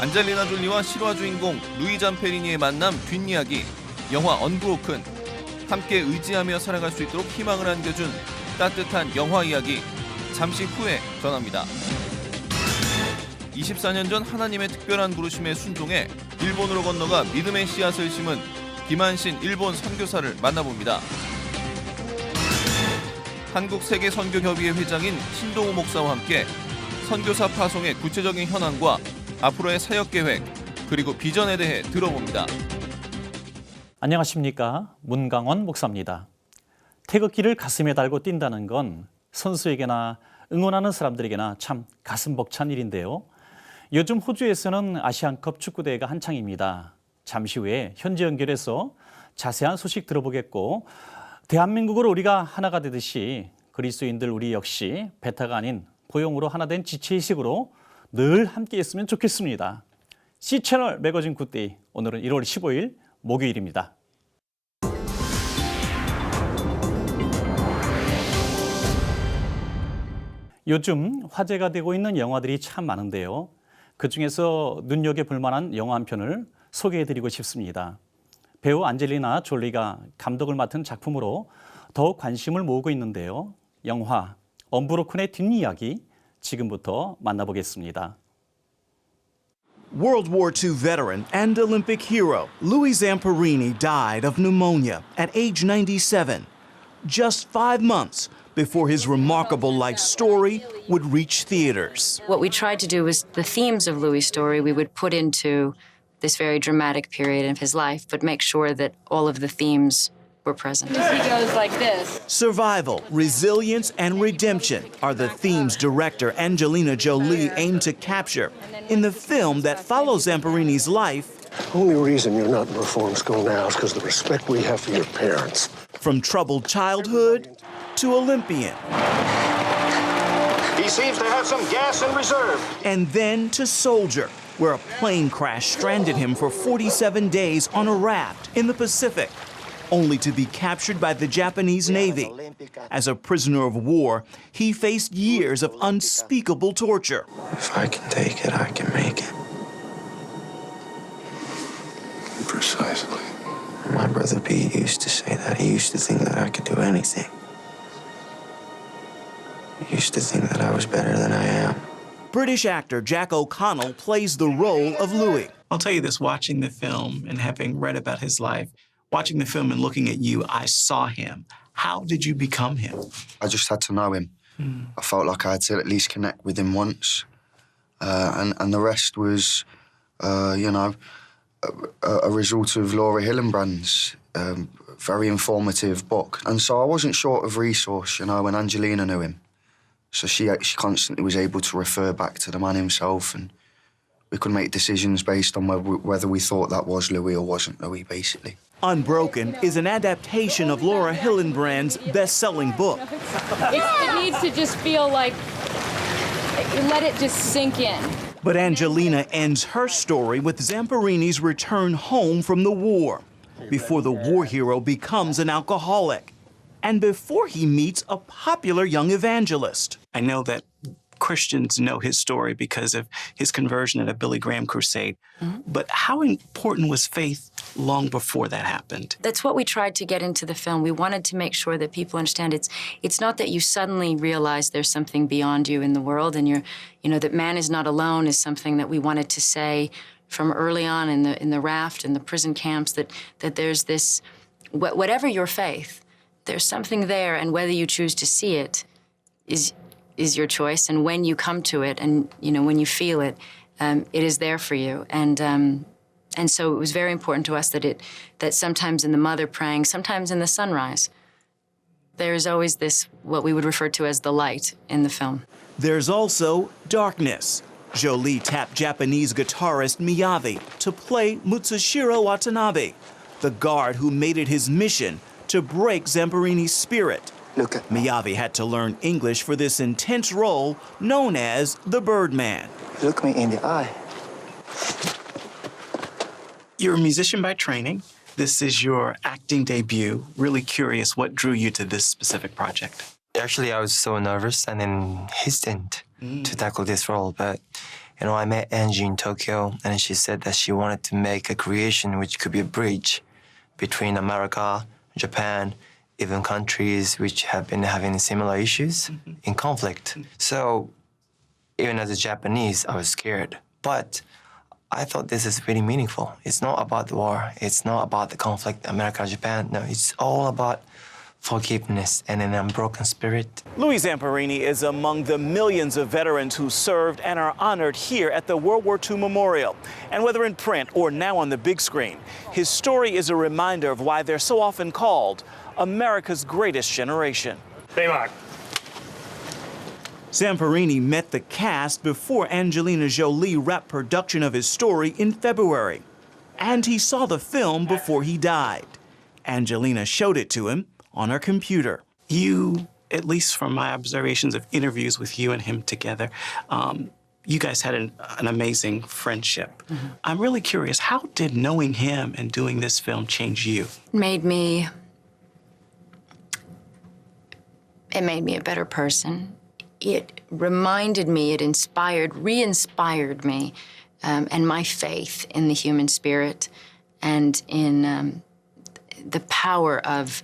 안젤리나 졸리와 실화 주인공 루이 잠페리니의 만남 뒷이야기, 영화 언브로큰. 함께 의지하며 살아갈 수 있도록 희망을 안겨준 따뜻한 영화 이야기, 잠시 후에 전합니다. 24년 전 하나님의 특별한 부르심에 순종해 일본으로 건너가 믿음의 씨앗을 심은 김한신 일본 선교사를 만나봅니다. 한국세계선교협의회 회장인 신동우 목사와 함께 선교사 파송의 구체적인 현황과 앞으로의 사역 계획, 그리고 비전에 대해 들어봅니다. 안녕하십니까. 문강원 목사입니다. 태극기를 가슴에 달고 뛴다는 건 선수에게나 응원하는 사람들에게나 참 가슴 벅찬 일인데요. 요즘 호주에서는 아시안컵 축구대회가 한창입니다. 잠시 후에 현지 연결해서 자세한 소식 들어보겠고, 대한민국으로 우리가 하나가 되듯이 그리스도인들 우리 역시 배타가 아닌 포용으로 하나 된 지체의식으로 늘 함께 했으면 좋겠습니다. C채널 매거진 굿데이, 오늘은 1월 15일 목요일입니다. 요즘 화제가 되고 있는 영화들이 참 많은데요. 그중에서 눈여겨볼 만한 영화 한 편을 소개해드리고 싶습니다. 배우 안젤리나 졸리가 감독을 맡은 작품으로 더욱 관심을 모으고 있는데요. 영화 언브로큰의 뒷이야기, 지금부터 만나보겠습니다. World War II veteran and Olympic hero Louis Zamperini died of pneumonia at age 97, just 5 months before his remarkable life story would reach theaters. What we tried to do was the themes of Louis' story we would put into this very dramatic period of his life, but make sure that all of the themes were present. He goes like this. Survival, resilience, and redemption are the themes director Angelina Jolie aimed to capture in the film that follows Zamperini's life. The only reason you're not in reform school now is because of the respect we have for your parents. From troubled childhood to Olympian, He seems to have some gas in reserve. and then to soldier, where a plane crash stranded him for 47 days on a raft in the Pacific, only to be captured by the Japanese Navy. As a prisoner of war, he faced years of unspeakable torture. If I can take it, I can make it. Precisely. My brother Pete used to say that. He used to think that I could do anything. He used to think that I was better than I am. British actor Jack O'Connell plays the role of Louis. I'll tell you this, watching the film and having read about his life, watching the film and looking at you, I saw him. How did you become him? I just had to know him. I felt like I had to at least connect with him once. And the rest was, a result of Laura Hillenbrand's very informative book. And so I wasn't short of resource, when Angelina knew him. So she constantly was able to refer back to the man himself, and we could make decisions based on whether we thought that was Louis or wasn't Louis, basically. Unbroken is an adaptation of Laura Hillenbrand's best-selling book. It needs to just feel like, let it just sink in. But Angelina ends her story with Zamperini's return home from the war, before the war hero becomes an alcoholic, and before he meets a popular young evangelist. I know that Christians know his story because of his conversion at a Billy Graham crusade. But how important was faith long before that happened? That's what we tried to get into the film. We wanted to make sure that people understand it's not that you suddenly realize there's something beyond you in the world, and that man is not alone is something that we wanted to say from early on in the raft and the prison camps, that there's this, whatever your faith, there's something there, and whether you choose to see it is your choice. And when you come to it, and when you feel it, it is there for you. And so it was very important to us that sometimes in the mother praying, sometimes in the sunrise, there is always this, what we would refer to as the light in the film. There's also darkness. Jolie tapped Japanese guitarist Miyavi to play Mutsushiro Watanabe, the guard who made it his mission to break Zamperini's spirit. Look at Miyavi had to learn English for this intense role known as the Birdman. Look me in the eye. You're a musician by training. This is your acting debut. Really curious, what drew you to this specific project? Actually, I was so nervous and then hesitant to tackle this role, but I met Angie in Tokyo, and she said that she wanted to make a creation which could be a bridge between America, Japan, even countries which have been having similar issues in conflict. So even as a Japanese, I was scared. But I thought this is really meaningful. It's not about the war. It's not about the conflict, America, Japan. No, it's all about forgiveness and an unbroken spirit. Louis Zamperini is among the millions of veterans who served and are honored here at the World War II Memorial. And whether in print or now on the big screen, his story is a reminder of why they're so often called America's greatest generation. Zamperini met the cast before Angelina Jolie wrapped production of his story in February. And he saw the film before he died. Angelina showed it to him on her computer. You, at least from my observations of interviews with you and him together, you guys had an amazing friendship. I'm really curious, how did knowing him and doing this film change you? It made me a better person. It reminded me, it re-inspired me, and my faith in the human spirit and in the power of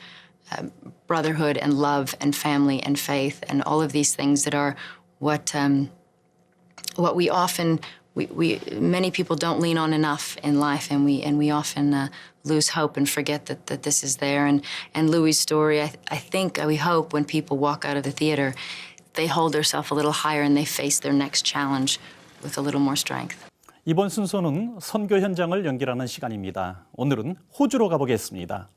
brotherhood and love and family and faith and all of these things that are what we often, many people don't lean on enough in life, and we often lose hope and forget that this is there. And Louis' story, I think, we hope when people walk out of the theater, they hold themselves a little higher and they face their next challenge with a little more strength. 이번 순서는 선교 현장을 연결하는 시간입니다. 오늘은 호주로 가보겠습니다.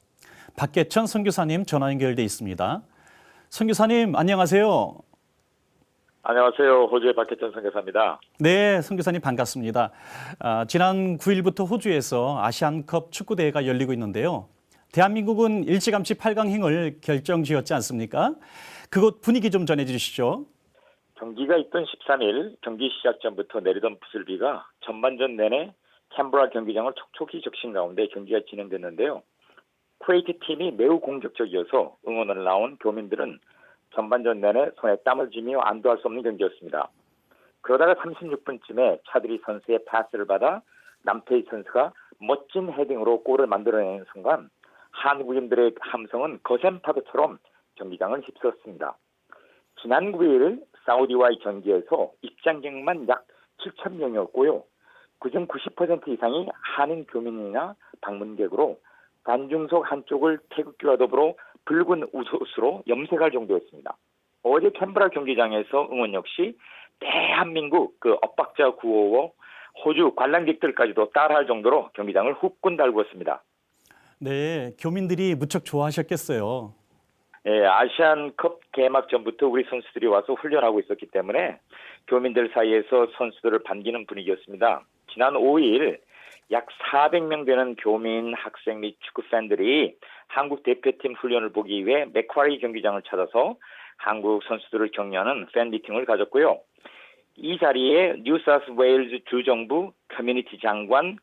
박계천 선교사님 전화 연결돼 있습니다. 선교사님 안녕하세요. 안녕하세요. 호주의 박혜천 선교사입니다. 네, 선교사님 반갑습니다. 지난 9일부터 호주에서 아시안컵 축구대회가 열리고 있는데요. 대한민국은 일찌감치 8강행을 결정지었지 않습니까? 그곳 분위기 좀 전해주시죠. 경기가 있던 13일 경기 시작 전부터 내리던 부슬비가 전반전 내내 캔버라 경기장을 촉촉히 적신 가운데 경기가 진행됐는데요. 쿠웨이트 팀이 매우 공격적이어서 응원을 나온 교민들은 전반전 내내 손에 땀을 쥐며 안도할 수 없는 경기였습니다. 그러다가 36분쯤에 차드리 선수의 패스를 받아 남태희 선수가 멋진 헤딩으로 골을 만들어내는 순간 한국인들의 함성은 거센 파도처럼 경기장을 휩쓸었습니다. 지난 9일 사우디와의 경기에서 입장객만 약 7천 명이었고요. 그중 90% 이상이 한인 교민이나 방문객으로 관중석 한쪽을 태극기와 더불어 붉은 웃으로 염색할 정도였습니다. 어제 캔버라 경기장에서 응원 역시 대한민국 엇박자 구호와 호주 관람객들까지도 따라할 정도로 경기장을 후끈 달구었습니다. 네, 교민들이 무척 좋아하셨겠어요. 예, 아시안컵 개막 전부터 우리 선수들이 와서 훈련하고 있었기 때문에 교민들 사이에서 선수들을 반기는 분위기였습니다. 지난 5일 약 400명 되는 교민, 학생 및 축구 팬들이 한국 대표팀 훈련을 보기 위해 맥쿼리 경기장을 찾아서 한국 선수들을 격려하는 팬 미팅을 가졌고요. 이 자리에 뉴사우스웨일즈 주정부 커뮤니티 장관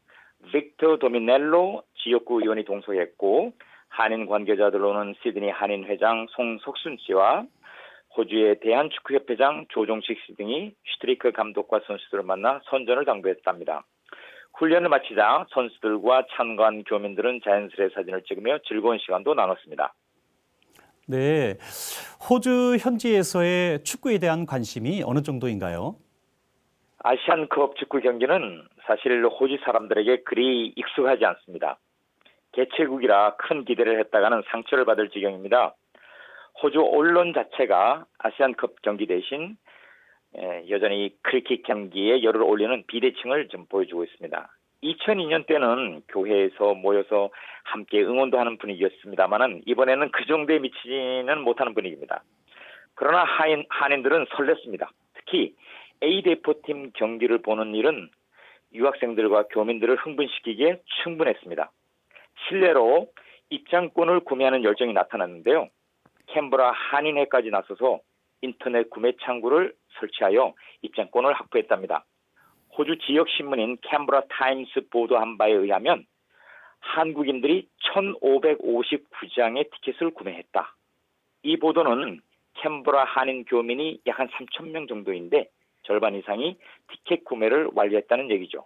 빅터 도미넬로 지역구 의원이 동석했고 한인 관계자들로는 시드니 한인 회장 송석순 씨와 호주의 대한축구협회장 조종식 씨 등이 슈트리크 감독과 선수들을 만나 선전을 당부했답니다. 훈련을 마치자 선수들과 참관 교민들은 자연스레 사진을 찍으며 즐거운 시간도 나눴습니다. 네, 호주 현지에서의 축구에 대한 관심이 어느 정도인가요? 아시안컵 축구 경기는 사실 호주 사람들에게 그리 익숙하지 않습니다. 개최국이라 큰 기대를 했다가는 상처를 받을 지경입니다. 호주 언론 자체가 아시안컵 경기 대신 여전히 크리켓 경기에 열을 올리는 비대칭을 좀 보여주고 있습니다. 2002년 때는 교회에서 모여서 함께 응원도 하는 분위기였습니다만은 이번에는 그 정도에 미치지는 못하는 분위기입니다. 그러나 한인들은 설렜습니다. 특히 A대표팀 경기를 보는 일은 유학생들과 교민들을 흥분시키기에 충분했습니다. 실내로 입장권을 구매하는 열정이 나타났는데요. 캔버라 한인회까지 나서서 인터넷 구매 창구를 설치하여 입장권을 확보했답니다. 호주 지역 신문인 캔버라 타임스 보도한 바에 의하면 한국인들이 1,559장의 티켓을 구매했다. 이 보도는 캔버라 한인 교민이 약 한 3,000명 정도인데 절반 이상이 티켓 구매를 완료했다는 얘기죠.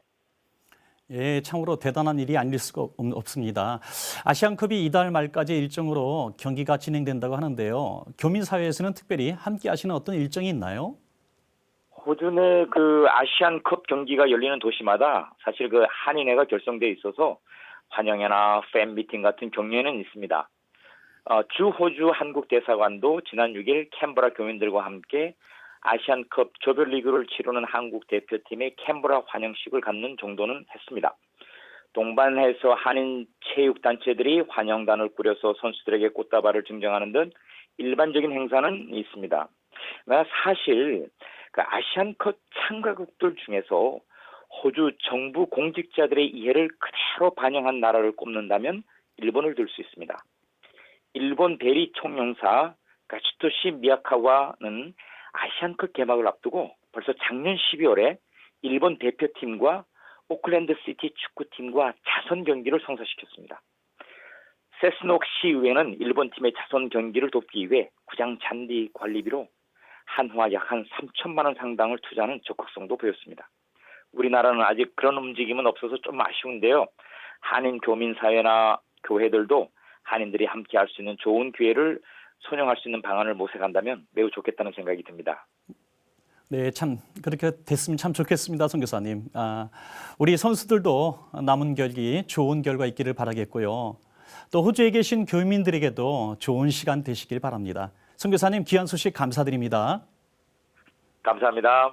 예, 참으로 대단한 일이 아닐 수가 없습니다. 아시안컵이 이달 말까지 일정으로 경기가 진행된다고 하는데요. 교민사회에서는 특별히 함께 하시는 어떤 일정이 있나요? 호주 내 그 아시안컵 경기가 열리는 도시마다 사실 그 한인회가 결성돼 있어서 환영회나 팬 미팅 같은 격려는 있습니다. 주 호주 한국 대사관도 지난 6일 캔버라 교민들과 함께 아시안컵 조별리그를 치르는 한국 대표팀의 캔버라 환영식을 갖는 정도는 했습니다. 동반해서 한인 체육단체들이 환영단을 꾸려서 선수들에게 꽃다발을 증정하는 등 일반적인 행사는 있습니다. 사실 그 아시안컵 참가국들 중에서 호주 정부 공직자들의 이해를 그대로 반영한 나라를 꼽는다면 일본을 들 수 있습니다. 일본 대리 총영사 가츠토시 미야카와는 아시안컵 개막을 앞두고 벌써 작년 12월에 일본 대표팀과 오클랜드 시티 축구팀과 자선 경기를 성사시켰습니다. 세스녹 시의회는 일본 팀의 자선 경기를 돕기 위해 구장 잔디 관리비로 한화 약 한 3천만 원 상당을 투자하는 적극성도 보였습니다. 우리나라는 아직 그런 움직임은 없어서 좀 아쉬운데요. 한인 교민사회나 교회들도 한인들이 함께 할 수 있는 좋은 기회를 선용할 수 있는 방안을 모색한다면 매우 좋겠다는 생각이 듭니다. 네, 참 그렇게 됐으면 참 좋겠습니다, 선교사님. 우리 선수들도 남은 경기 좋은 결과 있기를 바라겠고요. 또 호주에 계신 교민들에게도 좋은 시간 되시길 바랍니다. 선교사님 귀한 소식 감사드립니다. 감사합니다.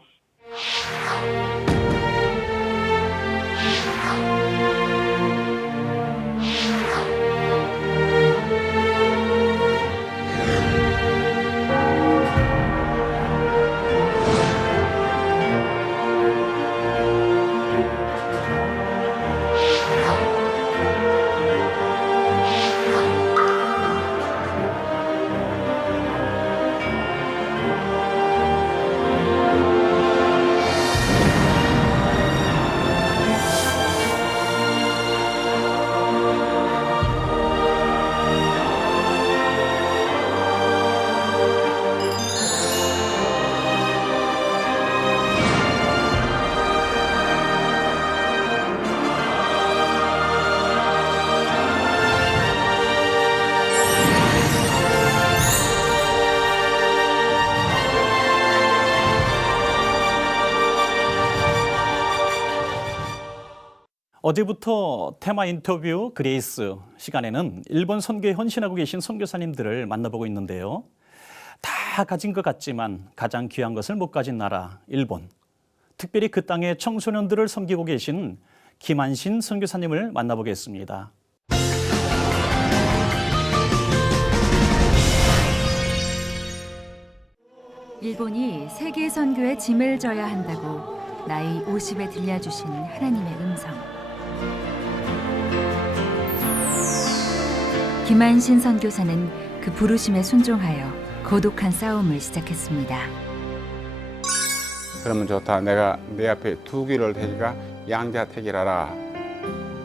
어제부터 테마 인터뷰 그레이스 시간에는 일본 선교에 헌신하고 계신 선교사님들을 만나보고 있는데요. 다 가진 것 같지만 가장 귀한 것을 못 가진 나라 일본. 특별히 그 땅의 청소년들을 섬기고 계신 김한신 선교사님을 만나보겠습니다. 일본이 세계 선교에 짐을 져야 한다고 나이 50에 들려주신 하나님의 음성. 김한신 선교사는 그 부르심에 순종하여 고독한 싸움을 시작했습니다. 그러면 좋다. 내가 내 앞에 두 길을 대니까 양자택일하라.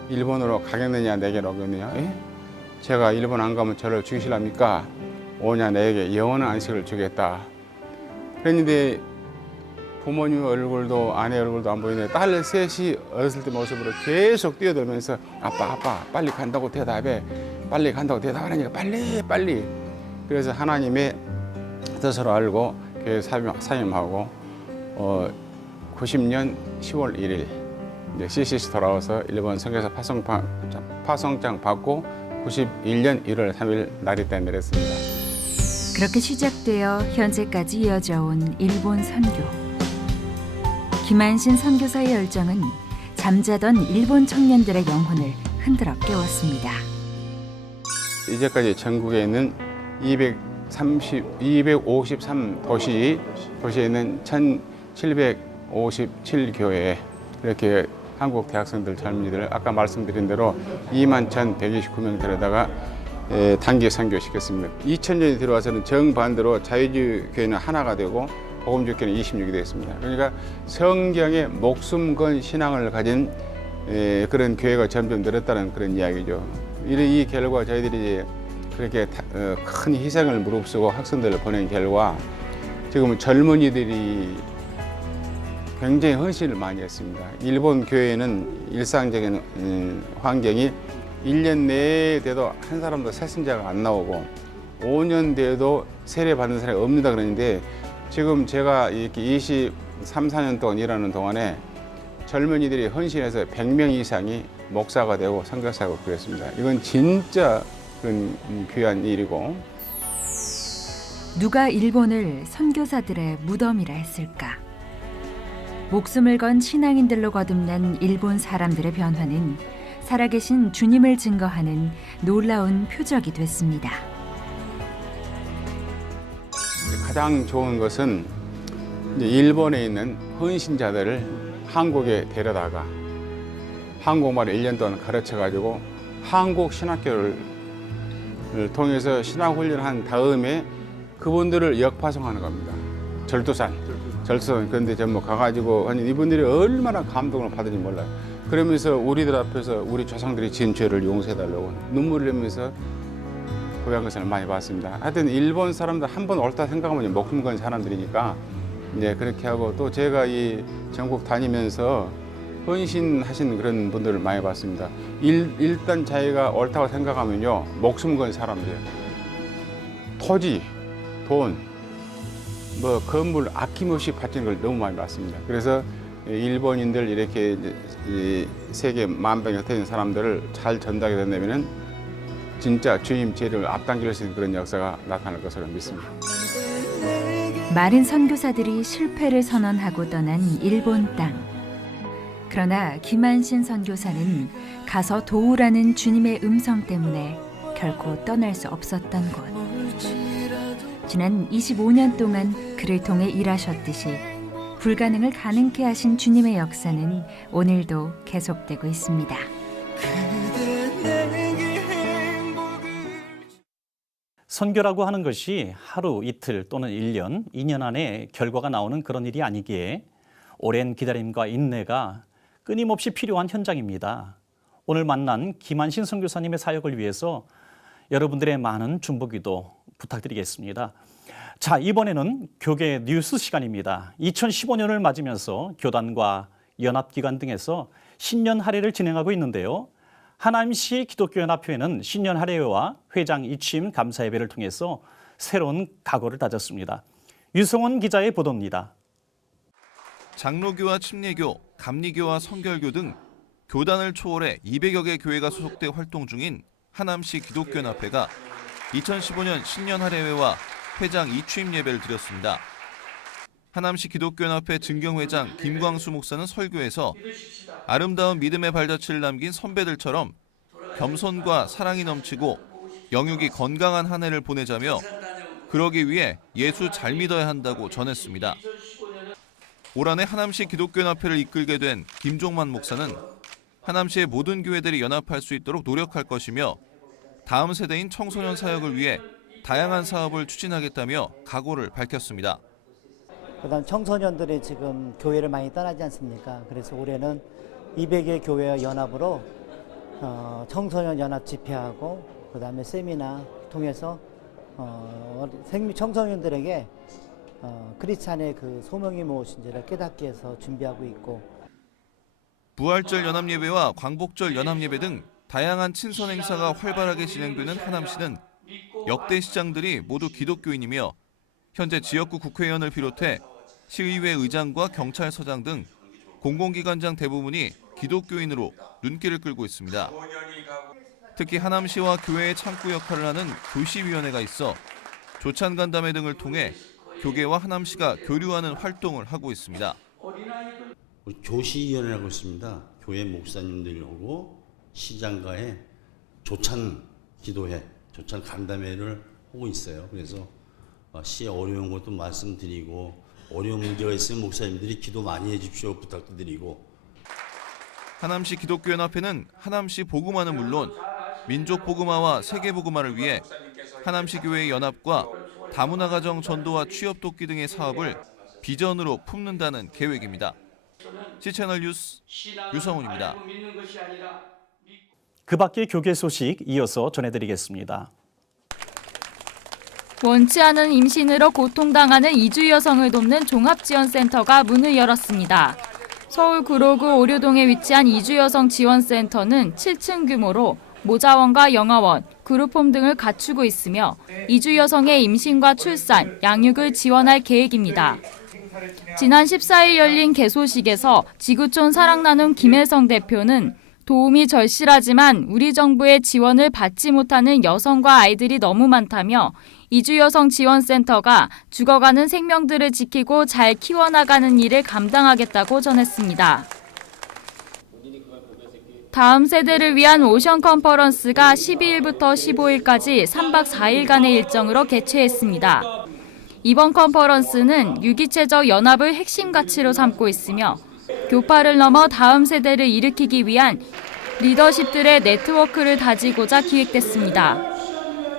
일본으로 가겠느냐 내게로 오겠느냐. 제가 일본 안 가면 저를 죽이실랍니까? 오냐 내게 영원한 안식을 주겠다. 그런데 부모님 얼굴도 아내 얼굴도 안 보이는데 딸 셋이 어렸을 때 모습으로 계속 뛰어들면서 아빠 빨리 간다고 대답해. 빨리 간다고 대답하라니까 빨리. 그래서 하나님의 뜻으로 알고 교회 사임하고 90년 10월 1일 이제 CCC 돌아와서 일본 선교사 파송장 받고 91년 1월 3일 날이 때 내렸습니다. 그렇게 시작되어 현재까지 이어져 온 일본 선교. 김한신 선교사의 열정은 잠자던 일본 청년들의 영혼을 흔들어 깨웠습니다. 이제까지 전국에 있는 253 도시에 있는 1757교회 이렇게 한국 대학생들 젊은이들 아까 말씀드린 대로 21,129명 데려다가 단기 선교시켰습니다. 2000년이 들어와서는 정반대로 자유주의 교회는 하나가 되고 복음주의 교회는 26이 되었습니다. 그러니까 성경에 목숨 건 신앙을 가진 그런 교회가 점점 늘었다는 그런 이야기죠. 이 결과 저희들이 그렇게 큰 희생을 무릅쓰고 학생들을 보낸 결과 지금 젊은이들이 굉장히 헌신을 많이 했습니다. 일본 교회는 일상적인 환경이 1년 내에 돼도 한 사람도 새신자가 안 나오고 5년 돼도 세례 받는 사람이 없는다 그러는데 지금 제가 이렇게 23, 4년 동안 일하는 동안에 젊은이들이 헌신해서 100명 이상이 목사가 되고 선교사가 그랬습니다. 이건 진짜 귀한 일이고. 누가 일본을 선교사들의 무덤이라 했을까? 목숨을 건 신앙인들로 거듭난 일본 사람들의 변화는 살아계신 주님을 증거하는 놀라운 표적이 됐습니다. 가장 좋은 것은 이제 일본에 있는 헌신자들을 한국에 데려다가 한국말을 1년 동안 가르쳐가지고 한국 신학교를 통해서 신학훈련을 한 다음에 그분들을 역파송하는 겁니다. 절도산. 그런데 전부 가가지고 아니 이분들이 얼마나 감동을 받은지 몰라요. 그러면서 우리들 앞에서 우리 조상들이 지은 죄를 용서해달라고 눈물을 흘리면서 고향 것을 많이 봤습니다. 하여튼 일본 사람들 한 번 옳다 생각하면 목숨 건 사람들이니까 이제 그렇게 하고 또 제가 이 전국 다니면서 헌신하신 그런 분들을 많이 봤습니다. 일단 자기가 옳다고 생각하면요 목숨 건 사람들, 토지, 돈, 뭐 건물 아낌없이 바치는 걸 너무 많이 봤습니다. 그래서 일본인들 이렇게 이 세계 만병이 흩어진 사람들을 잘 전달하게 된다면은 진짜 주님 제를 앞당길 수 있는 그런 역사가 나타날 것으로 믿습니다. 많은 선교사들이 실패를 선언하고 떠난 일본 땅. 그러나 김한신 선교사는 가서 도우라는 주님의 음성 때문에 결코 떠날 수 없었던 곳. 지난 25년 동안 그를 통해 일하셨듯이 불가능을 가능케 하신 주님의 역사는 오늘도 계속되고 있습니다. 선교라고 하는 것이 하루, 이틀 또는 1년, 2년 안에 결과가 나오는 그런 일이 아니기에 오랜 기다림과 인내가 끊임없이 필요한 현장입니다. 오늘 만난 김한신 선교사님의 사역을 위해서 여러분들의 많은 중보기도 부탁드리겠습니다. 자, 이번에는 교계 뉴스 시간입니다. 2015년을 맞으면서 교단과 연합기관 등에서 신년 할애를 진행하고 있는데요. 하남시 기독교연합회는 신년 할애회와 회장 이취임 감사 예배를 통해서 새로운 각오를 다졌습니다. 유성원 기자의 보도입니다. 장로교와 침례교, 감리교와 성결교 등 교단을 초월해 200여 개 교회가 소속돼 활동 중인 하남시 기독교연합회가 2015년 신년 할애회와 회장 이취임 예배를 드렸습니다. 하남시 기독교연합회 증경회장 김광수 목사는 설교에서 아름다운 믿음의 발자취를 남긴 선배들처럼 겸손과 사랑이 넘치고 영육이 건강한 한 해를 보내자며 그러기 위해 예수 잘 믿어야 한다고 전했습니다. 올 한해 하남시 기독교연합회를 이끌게 된 김종만 목사는 하남시의 모든 교회들이 연합할 수 있도록 노력할 것이며 다음 세대인 청소년 사역을 위해 다양한 사업을 추진하겠다며 각오를 밝혔습니다. 그다음 청소년들이 지금 교회를 많이 떠나지 않습니까? 그래서 올해는 200여 교회와 연합으로 청소년 연합 집회하고 그다음에 세미나 통해서 청소년들에게 크리스찬의 그 소명이 무엇인지를 깨닫기 위해서 준비하고 있고 부활절 연합예배와 광복절 연합예배 등 다양한 친선 행사가 활발하게 진행되는 하남시는 역대 시장들이 모두 기독교인이며 현재 지역구 국회의원을 비롯해 시의회 의장과 경찰서장 등 공공기관장 대부분이 기독교인으로 눈길을 끌고 있습니다. 특히 하남시와 교회의 창구 역할을 하는 교시위원회가 있어 조찬간담회 등을 통해 교계와 하남시가 교류하는 활동을 하고 있습니다. 교시위원회라고 있습니다. 교회 목사님들하고 시장과의 조찬 기도회, 조찬 간담회를 하고 있어요. 그래서 시에 어려운 것도 말씀드리고 어려운 문제가 있으면 목사님들이 기도 많이 해주십시오 부탁드리고. 하남시 기독교연합회는 하남시 복음화는 물론 민족 복음화와 세계 복음화를 위해 하남시 교회의 연합과 다문화 가정 전도와 취업 돕기 등의 사업을 비전으로 품는다는 계획입니다. C채널 뉴스 유성훈입니다. 그 밖의 교계 소식 이어서 전해드리겠습니다. 원치 않은 임신으로 고통당하는 이주 여성을 돕는 종합지원센터가 문을 열었습니다. 서울 구로구 오류동에 위치한 이주 여성 지원센터는 7층 규모로 모자원과 영아원, 그룹홈 등을 갖추고 있으며 이주 여성의 임신과 출산, 양육을 지원할 계획입니다. 지난 14일 열린 개소식에서 지구촌 사랑나눔 김혜성 대표는 도움이 절실하지만 우리 정부의 지원을 받지 못하는 여성과 아이들이 너무 많다며 이주여성 지원센터가 죽어가는 생명들을 지키고 잘 키워나가는 일을 감당하겠다고 전했습니다. 다음 세대를 위한 오션 컨퍼런스가 12일부터 15일까지 3박 4일간의 일정으로 개최했습니다. 이번 컨퍼런스는 유기체적 연합을 핵심 가치로 삼고 있으며 교파를 넘어 다음 세대를 일으키기 위한 리더십들의 네트워크를 다지고자 기획됐습니다.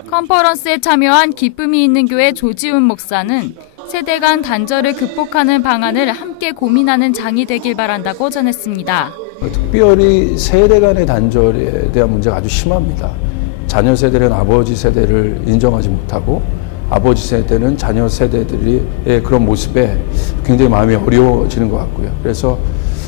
컨퍼런스에 참여한 기쁨이 있는 교회 조지훈 목사는 세대 간 단절을 극복하는 방안을 함께 고민하는 장이 되길 바란다고 전했습니다. 특별히 세대 간의 단절에 대한 문제가 아주 심합니다. 자녀 세대는 아버지 세대를 인정하지 못하고 아버지 세대는 자녀 세대들의 그런 모습에 굉장히 마음이 어려워지는 것 같고요. 그래서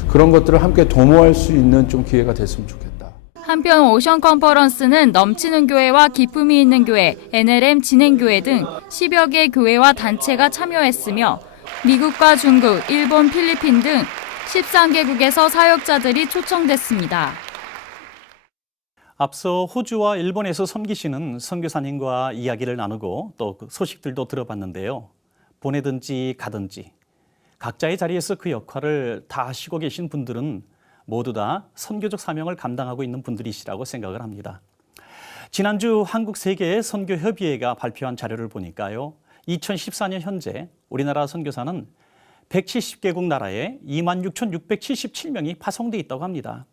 그런 것들을 함께 도모할 수 있는 좀 기회가 됐으면 좋겠다. 한편 오션 컨퍼런스는 넘치는 교회와 기쁨이 있는 교회, NLM 진행교회 등 10여 개 교회와 단체가 참여했으며 미국과 중국, 일본, 필리핀 등 13개국에서 사역자들이 초청됐습니다. 앞서 호주와 일본에서 섬기시는 선교사님과 이야기를 나누고 또 그 소식들도 들어봤는데요. 보내든지 가든지 각자의 자리에서 그 역할을 다 하시고 계신 분들은 모두 다 선교적 사명을 감당하고 있는 분들이시라고 생각을 합니다. 지난주 한국세계 선교협의회가 발표한 자료를 보니까요. 2014년 현재 우리나라 선교사는 170개국 나라에 26,677명이 파송돼 있다고 합니다.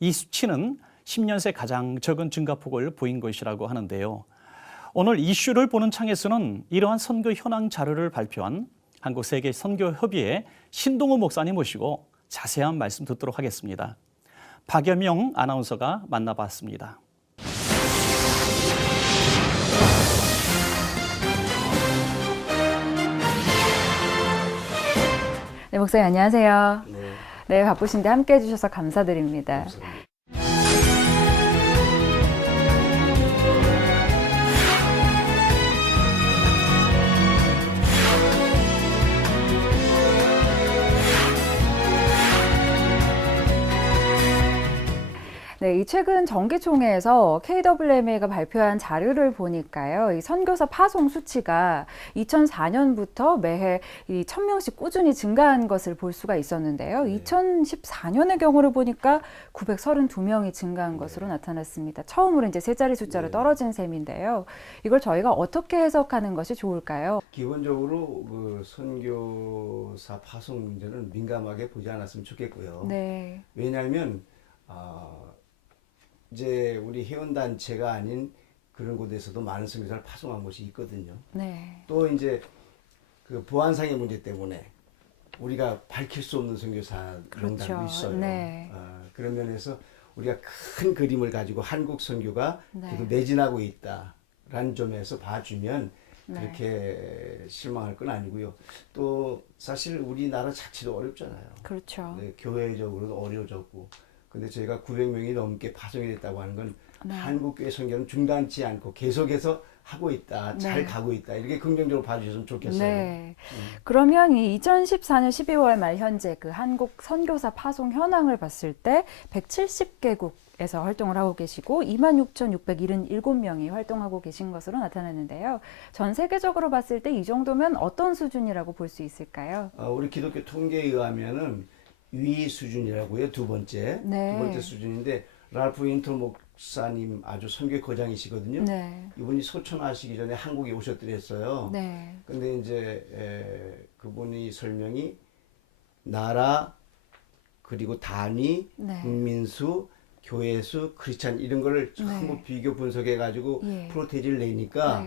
이 수치는 10년 새 가장 적은 증가폭을 보인 것이라고 하는데요. 오늘 이슈를 보는 창에서는 이러한 선교 현황 자료를 발표한 한국세계 선교협의회 신동호 목사님 모시고 자세한 말씀 듣도록 하겠습니다. 박여명 아나운서가 만나봤습니다. 네, 목사님 안녕하세요. 네, 바쁘신데 함께해 주셔서 감사드립니다. 네, 이 최근 정기총회에서 KWMA가 발표한 자료를 보니까요, 이 선교사 파송 수치가 2004년부터 매해 이 1,000명씩 꾸준히 증가한 것을 볼 수가 있었는데요. 2014년의 경우를 보니까 932명이 증가한 것으로 나타났습니다. 처음으로 이제 세 자리 숫자로 떨어진 셈인데요. 이걸 저희가 어떻게 해석하는 것이 좋을까요? 기본적으로 그 선교사 파송 문제는 민감하게 보지 않았으면 좋겠고요. 네. 왜냐하면 이제 우리 회원단체가 아닌 그런 곳에서도 많은 선교사를 파송한 곳이 있거든요. 네. 또 이제 그 보안상의 문제 때문에 우리가 밝힐 수 없는 선교사 명단도 있어요. 네. 그런 면에서 우리가 큰 그림을 가지고 한국 선교가 계속 매진하고 있다라는 점에서 봐주면 그렇게 실망할 건 아니고요. 또 사실 우리나라 자체도 어렵잖아요. 그렇죠. 네, 교회적으로도 어려워졌고. 근데 저희가 900명이 넘게 파송이 됐다고 하는 건 한국교회 선교는 중단치 않고 계속해서 하고 있다, 잘 가고 있다, 이렇게 긍정적으로 봐주셨으면 좋겠어요. 네. 그러면 이 2014년 12월 말 현재 그 한국 선교사 파송 현황을 봤을 때 170개국에서 활동을 하고 계시고 26,677명이 활동하고 계신 것으로 나타났는데요. 전 세계적으로 봤을 때 이 정도면 어떤 수준이라고 볼 수 있을까요? 우리 기독교 통계에 의하면은 위 수준이라고요. 두 번째 수준인데 랄프 윈터 목사님 아주 선교 거장이시거든요. 네. 이분이 소천하시기 전에 한국에 오셨더랬어요. 네. 근데 이제 그분이 설명이 나라 그리고 단위, 국민수, 교회수, 크리스찬 이런 거를 전부 비교 분석해 가지고 프로테이지를 내니까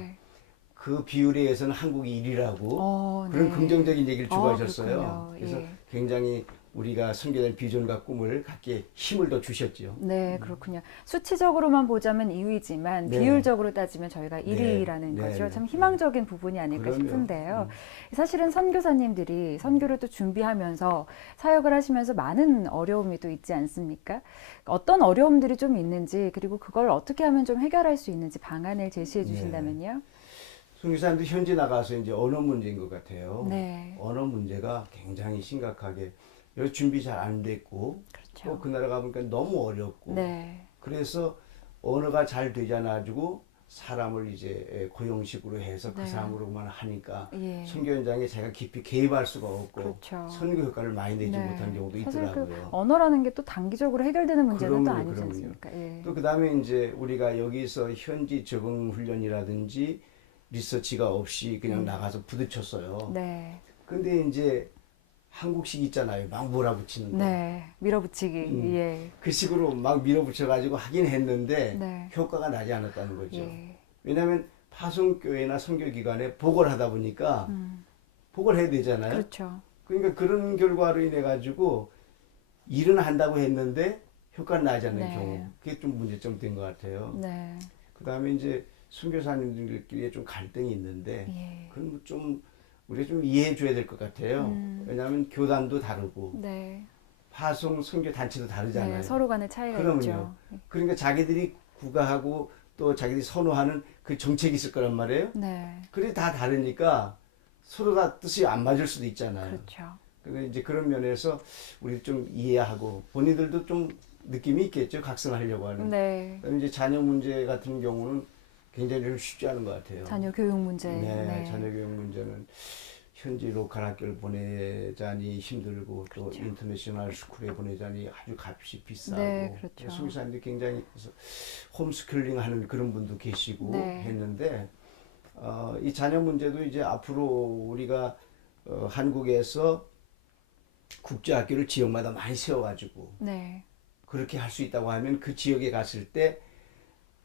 그 비율에 의해서는 한국이 1위라고 그런 긍정적인 얘기를 주고 하셨어요. 그래서 굉장히 우리가 선교된 비전과 꿈을 갖기에 힘을 더 주셨죠. 네, 그렇군요. 수치적으로만 보자면 2위지만 네. 비율적으로 따지면 저희가 1위라는 네. 거죠. 네. 참 희망적인 부분이 아닐까 그럼요. 싶은데요. 사실은 선교사님들이 선교를 또 준비하면서 사역을 하시면서 많은 어려움이 또 있지 않습니까? 어떤 어려움들이 좀 있는지, 그리고 그걸 어떻게 하면 좀 해결할 수 있는지 방안을 제시해 주신다면요. 선교사님도 현지 나가서 이제 언어 문제인 것 같아요. 네. 언어 문제가 굉장히 심각하게 여기 준비 잘 안 됐고 그렇죠. 또 그 나라 가보니까 너무 어렵고 네. 그래서 언어가 잘 되지 않아가지고 사람을 이제 고용식으로 해서 그 네. 사람으로만 하니까 예. 선교 현장에 제가 깊이 개입할 수가 없고 그렇죠. 선교 효과를 많이 내지 네. 못한 경우도 사실 있더라고요. 그 언어라는 게 또 단기적으로 해결되는 문제는 또 그럼요, 아니지 그럼요. 않습니까? 예. 또 그다음에 이제 우리가 여기서 현지 적응 훈련이라든지 리서치가 없이 그냥 나가서 부딪혔어요. 네. 근데 이제 한국식 있잖아요. 막 몰아붙이는 거. 네. 밀어붙이기. 예. 그 식으로 막 밀어붙여가지고 하긴 했는데 네. 효과가 나지 않았다는 거죠. 예. 왜냐하면 파송교회나 선교기관에 보고를 하다 보니까 보고를 해야 되잖아요. 그렇죠. 그러니까 그런 결과로 인해 가지고 일은 한다고 했는데 효과는 나지 않는 네. 경우, 그게 좀 문제점 된 것 같아요. 네. 그다음에 이제 선교사님들끼리 좀 갈등이 있는데 예. 그건 좀 우리가 좀 이해해 줘야 될 것 같아요. 왜냐하면 교단도 다르고 네. 파송 선교 단체도 다르잖아요. 네, 서로 간의 차이가 그럼요. 있죠. 그러니까 자기들이 구가하고 또 자기들이 선호하는 그 정책이 있을 거란 말이에요. 네. 그게 다 다르니까 서로 다 뜻이 안 맞을 수도 있잖아요. 그렇죠. 근데 이제 그런 면에서 우리 좀 이해하고 본인들도 좀 느낌이 있겠죠. 각성하려고 하는. 네. 그다음에 이제 자녀 문제 같은 경우는 굉장히 좀 쉽지 않은 것 같아요. 자녀 교육 문제. 네, 자녀 교육 문제는 현지 로컬 학교를 보내자니 힘들고 또 인터내셔널 스쿨에 보내자니 아주 값이 비싸고 네, 그렇죠. 선교사님들이 굉장히 홈스쿨링 하는 그런 분도 계시고 네. 했는데 이 자녀 문제도 이제 앞으로 우리가 한국에서 국제학교를 지역마다 많이 세워가지고 네. 그렇게 할 수 있다고 하면 그 지역에 갔을 때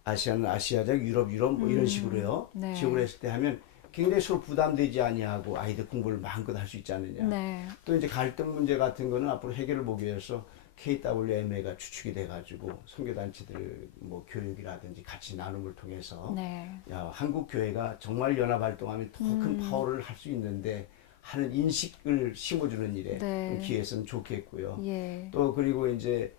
아시아는 아시아적, 유럽 뭐 이런 식으로요. 네. 지역으로 했을 때 하면 굉장히 서로 부담되지 아니하고 아이들 공부를 마음껏 할 수 있지 않느냐. 네. 또 이제 갈등 문제 같은 거는 앞으로 해결을 보기 위해서 KWMA가 추측이 돼가지고 선교단체들 뭐 교육이라든지 같이 나눔을 통해서 네. 야, 한국 교회가 정말 연합 활동하면 더 큰 파워를 할 수 있는데 하는 인식을 심어주는 일에 네. 기회했으면 좋겠고요. 예. 또 그리고 이제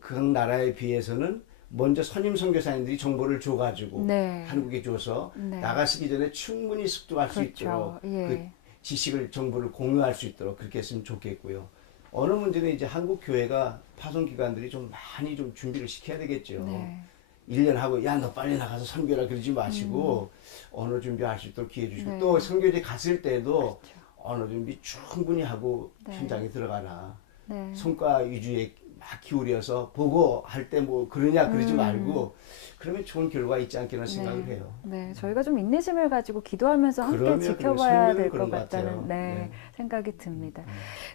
각 나라에 비해서는 먼저 선임 선교사님들이 정보를 줘가지고 네. 한국에 줘서 네. 나가시기 전에 충분히 습득할 수 그렇죠. 있도록 예. 그 지식을 정보를 공유할 수 있도록 그렇게 했으면 좋겠고요. 어느 문제는 이제 한국 교회가 파송 기관들이 좀 많이 좀 준비를 시켜야 되겠죠. 네. 1년 하고 야 너 빨리 나가서 선교라 그러지 마시고 언어 준비할 수 있도록 기회 주시고 네. 또 선교지 갔을 때도 언어 준비 충분히 하고 네. 현장에 들어가라. 네. 성과 위주에 막 기울여서 보고 할 때 뭐 그러냐 그러지 말고 그러면 좋은 결과가 있지 않겠나 생각을 해요. 네, 저희가 좀 인내심을 가지고 기도하면서 함께 그럼요, 지켜봐야 그럼요. 될 것 그런 것 같다는 같아요. 네, 생각이 듭니다.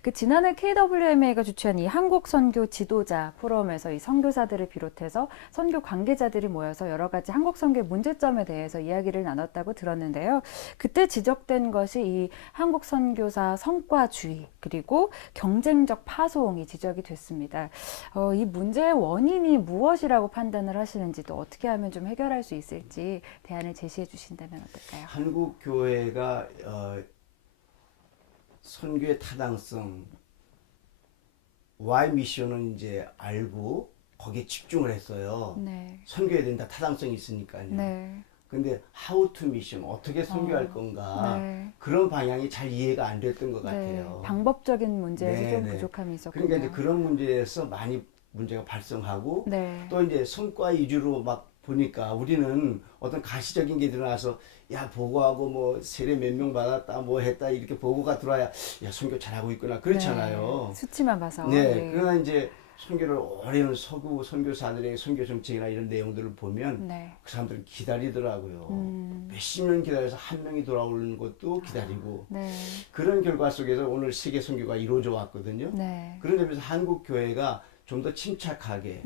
그 지난해 KWMA가 주최한 이 한국 선교 지도자 포럼에서 이 선교사들을 비롯해서 선교 관계자들이 모여서 여러 가지 한국 선교의 문제점에 대해서 이야기를 나눴다고 들었는데요. 그때 지적된 것이 이 한국 선교사 성과주의 그리고 경쟁적 파송이 지적이 됐습니다. 이 문제의 원인이 무엇이라고 판단을 하시는지 또 어떻게 하면 좀 해결할 수 있을지 대안을 제시해 주신다면 어떨까요? 한국 교회가 선교의 타당성, Y 미션은 이제 알고 거기에 집중을 했어요. 네. 선교해야 된다, 타당성이 있으니까요. 네. 근데 how to mission, 어떻게 선교할 건가 네. 그런 방향이 잘 이해가 안 됐던 것 네. 같아요. 방법적인 문제에서 네, 좀 네. 부족함이 있었군요. 그러니까 이제 그런 문제에서 많이 문제가 발생하고 네. 또 이제 성과 위주로 막 보니까 우리는 어떤 가시적인 게 드러나서 야 보고하고 뭐 세례 몇 명 받았다 뭐 했다 이렇게 보고가 들어와야 야 선교 잘하고 있구나 그렇잖아요. 네. 수치만 봐서. 네. 그러나 이제 선교를 오래 한 서구 선교사들의 선교 정책이나 이런 내용들을 보면 네. 그 사람들은 기다리더라고요. 몇십 년 기다려서 한 명이 돌아오는 것도 기다리고 네. 그런 결과 속에서 오늘 세계 선교가 이루어져 왔거든요. 네. 그런 점에서 한국 교회가 좀 더 침착하게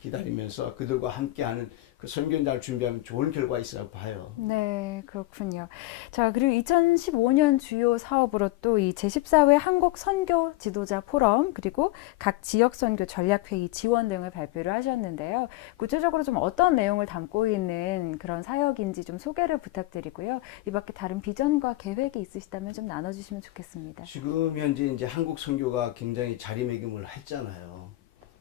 기다리면서 그들과 함께하는 그 선교 잘 준비하면 좋은 결과 있으라고 봐요. 네, 그렇군요. 자, 그리고 2015년 주요 사업으로 또 이 제14회 한국 선교 지도자 포럼 그리고 각 지역 선교 전략회의 지원 등을 발표를 하셨는데요. 구체적으로 좀 어떤 내용을 담고 있는 그런 사역인지 좀 소개를 부탁드리고요. 이 밖에 다른 비전과 계획이 있으시다면 좀 나눠주시면 좋겠습니다. 지금 현재 이제 한국 선교가 굉장히 자리매김을 했잖아요.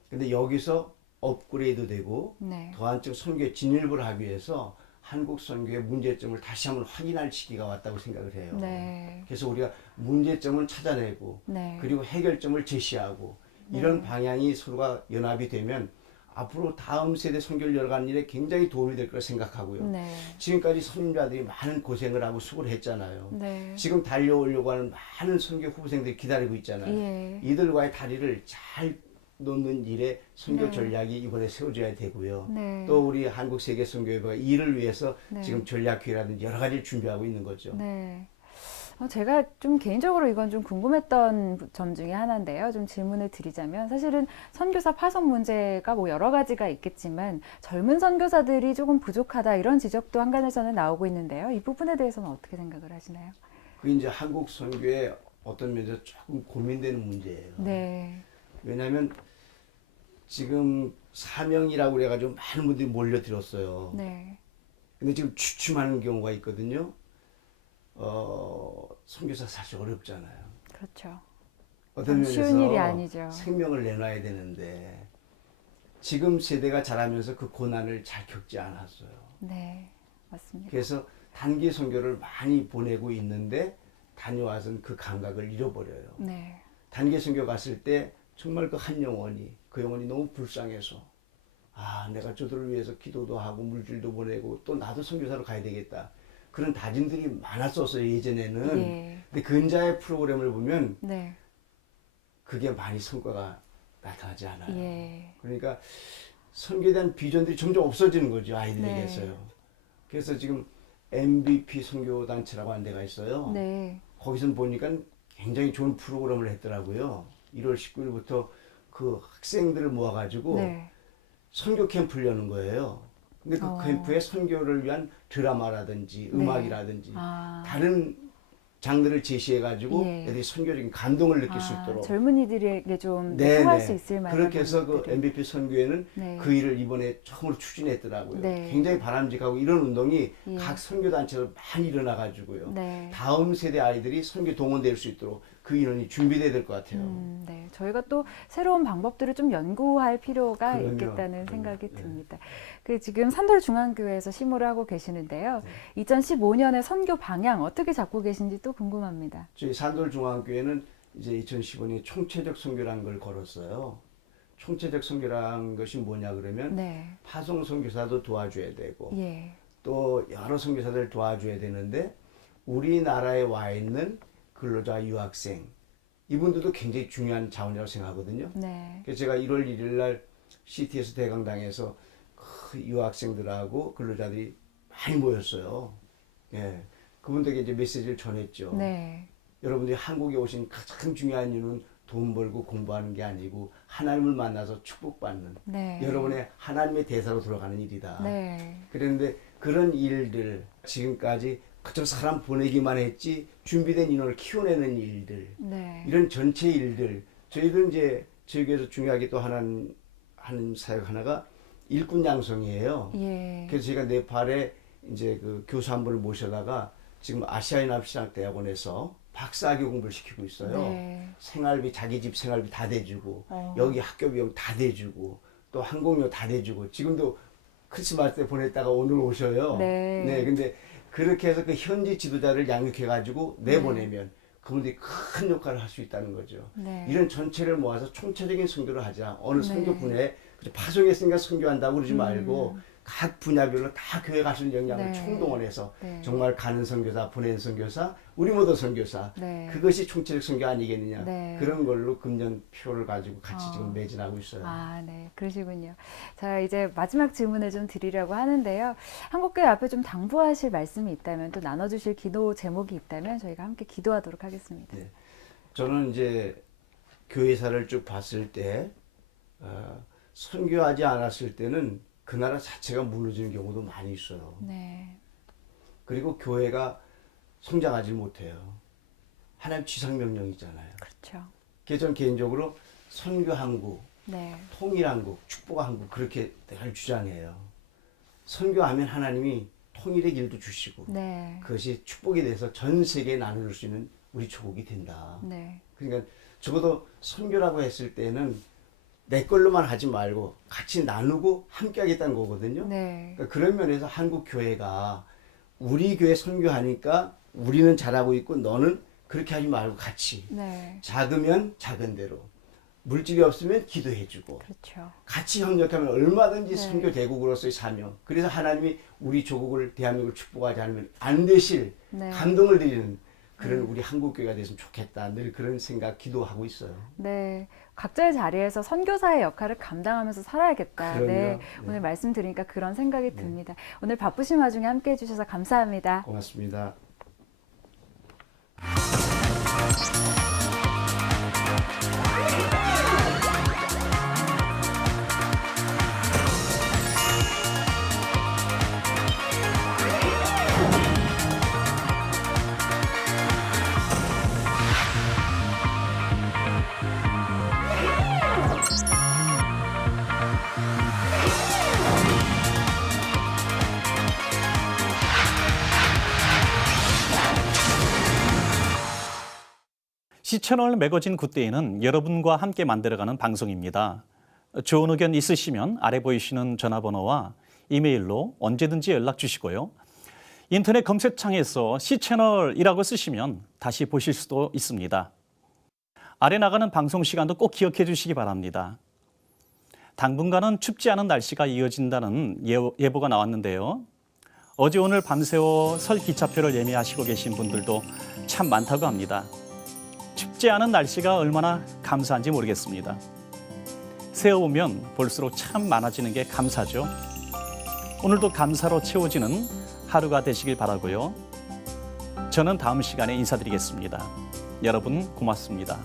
근데 여기서 업그레이드 되고 네. 더한층 선교에 진일보를 하기 위해서 한국 선교의 문제점을 다시 한번 확인할 시기가 왔다고 생각을 해요. 네. 그래서 우리가 문제점을 찾아내고 네. 그리고 해결점을 제시하고 네. 이런 방향이 서로가 연합이 되면 앞으로 다음 세대 선교를 열어가는 일에 굉장히 도움이 될 거라 생각하고요. 네. 지금까지 선임자들이 많은 고생을 하고 수고를 했잖아요. 네. 지금 달려오려고 하는 많은 선교 후보생들이 기다리고 있잖아요. 예. 이들과의 다리를 잘 놓는 일에 선교 네. 전략이 이번에 세워져야 되고요. 네. 또 우리 한국세계선교회가 이를 위해서 네. 지금 전략회의라든지 여러 가지를 준비하고 있는 거죠. 네. 제가 좀 개인적으로 이건 좀 궁금했던 점 중에 하나인데요. 좀 질문을 드리자면 사실은 선교사 파송 문제가 뭐 여러 가지가 있겠지만 젊은 선교사들이 조금 부족하다 이런 지적도 한간에서는 나오고 있는데요. 이 부분에 대해서는 어떻게 생각을 하시나요? 그게 이제 한국 선교의 어떤 면에서 조금 고민되는 문제예요. 네. 왜냐하면 지금 사명이라고 그래가지고 많은 분들이 몰려들었어요. 네. 근데 지금 주춤하는 경우가 있거든요. 선교사 사실 어렵잖아요. 그렇죠. 어떤 쉬운 일이 면에서 아니죠. 생명을 내놔야 되는데 지금 세대가 자라면서 그 고난을 잘 겪지 않았어요. 네, 맞습니다. 그래서 단기 선교를 많이 보내고 있는데 다녀와서는 그 감각을 잃어버려요. 네. 단기 선교 갔을 때 정말 그 한 영혼이 그 영혼이 너무 불쌍해서 아 내가 저들을 위해서 기도도 하고 물질도 보내고 또 나도 선교사로 가야 되겠다. 그런 다짐들이 많았었어요 예전에는. 예. 근데 근자의 프로그램을 보면 네. 그게 많이 성과가 나타나지 않아요. 예. 그러니까 선교에 대한 비전들이 점점 없어지는 거죠 아이들에게서요. 네. 그래서 지금 MVP 선교단체라고 하는 데가 있어요. 네. 거기서 보니까 굉장히 좋은 프로그램을 했더라고요. 1월 19일부터 그 학생들을 모아가지고 네. 선교 캠프를 여는 거예요. 근데 그 캠프에 선교를 위한 드라마라든지 네. 음악이라든지 아. 다른 장르를 제시해가지고 예. 애들이 선교적인 감동을 느낄 수 있도록 젊은이들에게 좀 네, 통할 네. 수 있을 만한 그렇게 해서 그 것들이. MVP 선교회는 네. 그 일을 이번에 처음으로 추진했더라고요. 네. 굉장히 바람직하고 이런 운동이 예. 각 선교단체로 많이 일어나가지고요. 네. 다음 세대 아이들이 선교 동원될 수 있도록 그 인원이 준비돼야 될 것 같아요. 네. 저희가 또 새로운 방법들을 좀 연구할 필요가 그럼요. 있겠다는 생각이 네. 듭니다. 그 지금 산돌중앙교회에서 심호를 하고 계시는데요. 2015년에 선교 방향 어떻게 잡고 계신지 또 궁금합니다. 저희 산돌중앙교회는 이제 2015년에 총체적 선교라는 걸 걸었어요. 총체적 선교라는 것이 뭐냐 그러면 네. 파송 선교사도 도와줘야 되고 예. 또 여러 선교사들 도와줘야 되는데 우리나라에 와 있는 근로자 유학생 이분들도 굉장히 중요한 자원이라고 생각하거든요. 네. 그래서 제가 1월 1일 날 CTS 대강당에서 그 유학생들하고 근로자들이 많이 모였어요. 예. 그분들에게 이제 메시지를 전했죠. 네. 여러분들이 한국에 오신 가장 중요한 이유는 돈 벌고 공부하는 게 아니고 하나님을 만나서 축복받는 네. 여러분의 하나님의 대사로 들어가는 일이다. 네. 그런데 그런 일들 지금까지 그저 사람 보내기만 했지 준비된 인원을 키워내는 일들 네. 이런 전체 일들 저희들 이제 저희 교회에서 중요하게 또 하는 사역 하나가 일꾼 양성이에요. 예. 그래서 제가 네팔에 이제 그 교수 한 분을 모셔다가 지금 아시아연합신학대학원에서 박사학위 공부를 시키고 있어요. 네. 생활비 자기 집 생활비 다 대주고 어. 여기 학교 비용 다 대주고 또 항공료 다 대주고 지금도 크리스마스 때 보냈다가 오늘 오셔요. 네. 근데 그렇게 해서 그 현지 지도자를 양육해가지고 내보내면 그분들이 큰 역할을 할 수 있다는 거죠. 네. 이런 전체를 모아서 총체적인 선교를 하자. 어느 네. 선교 분야에 파송했으니까 선교한다고 그러지 말고 각 분야별로 다 교회 가시는 역량을 네. 총동원해서 네. 정말 가는 선교사, 보내는 선교사, 우리 모두 선교사 네. 그것이 총체적 선교 아니겠느냐. 네. 그런 걸로 금년 표를 가지고 같이 지금 매진하고 있어요. 아, 네. 그러시군요. 자, 이제 마지막 질문을 좀 드리려고 하는데요. 한국교회 앞에 좀 당부하실 말씀이 있다면 또 나눠주실 기도 제목이 있다면 저희가 함께 기도하도록 하겠습니다. 네. 저는 이제 교회사를 쭉 봤을 때 선교하지 않았을 때는 그 나라 자체가 무너지는 경우도 많이 있어요. 네. 그리고 교회가 성장하지 못해요. 하나님 지상명령이잖아요. 그렇죠. 그래서 전 개인적으로 선교한국, 네. 통일한국, 축복한국 그렇게 늘 주장해요. 선교하면 하나님이 통일의 길도 주시고 네. 그것이 축복이 돼서 전 세계에 나눌 수 있는 우리 조국이 된다. 네. 그러니까 적어도 선교라고 했을 때는 내 걸로만 하지 말고 같이 나누고 함께 하겠다는 거거든요. 네. 그러니까 그런 면에서 한국 교회가 우리 교회 선교하니까 우리는 잘하고 있고 너는 그렇게 하지 말고 같이 네. 작으면 작은 대로 물질이 없으면 기도해주고 그렇죠. 같이 협력하면 얼마든지 네. 선교 대국으로서의 사명. 그래서 하나님이 우리 조국을 대한민국을 축복하지 않으면 안 되실 네. 감동을 드리는 그런 우리 한국 교회가 됐으면 좋겠다. 늘 그런 생각 기도하고 있어요. 네. 각자의 자리에서 선교사의 역할을 감당하면서 살아야겠다. 그럼요. 네. 네. 오늘 말씀 들으니까 그런 생각이 듭니다. 오늘 바쁘신 와중에 함께 해주셔서 감사합니다. 고맙습니다. 시채널 매거진 굿데이는 여러분과 함께 만들어가는 방송입니다. 좋은 의견 있으시면 아래 보이시는 전화번호와 이메일로 언제든지 연락 주시고요. 인터넷 검색창에서 시채널이라고 쓰시면 다시 보실 수도 있습니다. 아래 나가는 방송 시간도 꼭 기억해 주시기 바랍니다. 당분간은 춥지 않은 날씨가 이어진다는 예보가 나왔는데요. 어제 오늘 밤새워 설 기차표를 예매하시고 계신 분들도 참 많다고 합니다. 춥지 않은 날씨가 얼마나 감사한지 모르겠습니다. 세어보면 볼수록 참 많아지는 게 감사죠. 오늘도 감사로 채워지는 하루가 되시길 바라고요. 저는 다음 시간에 인사드리겠습니다. 여러분 고맙습니다.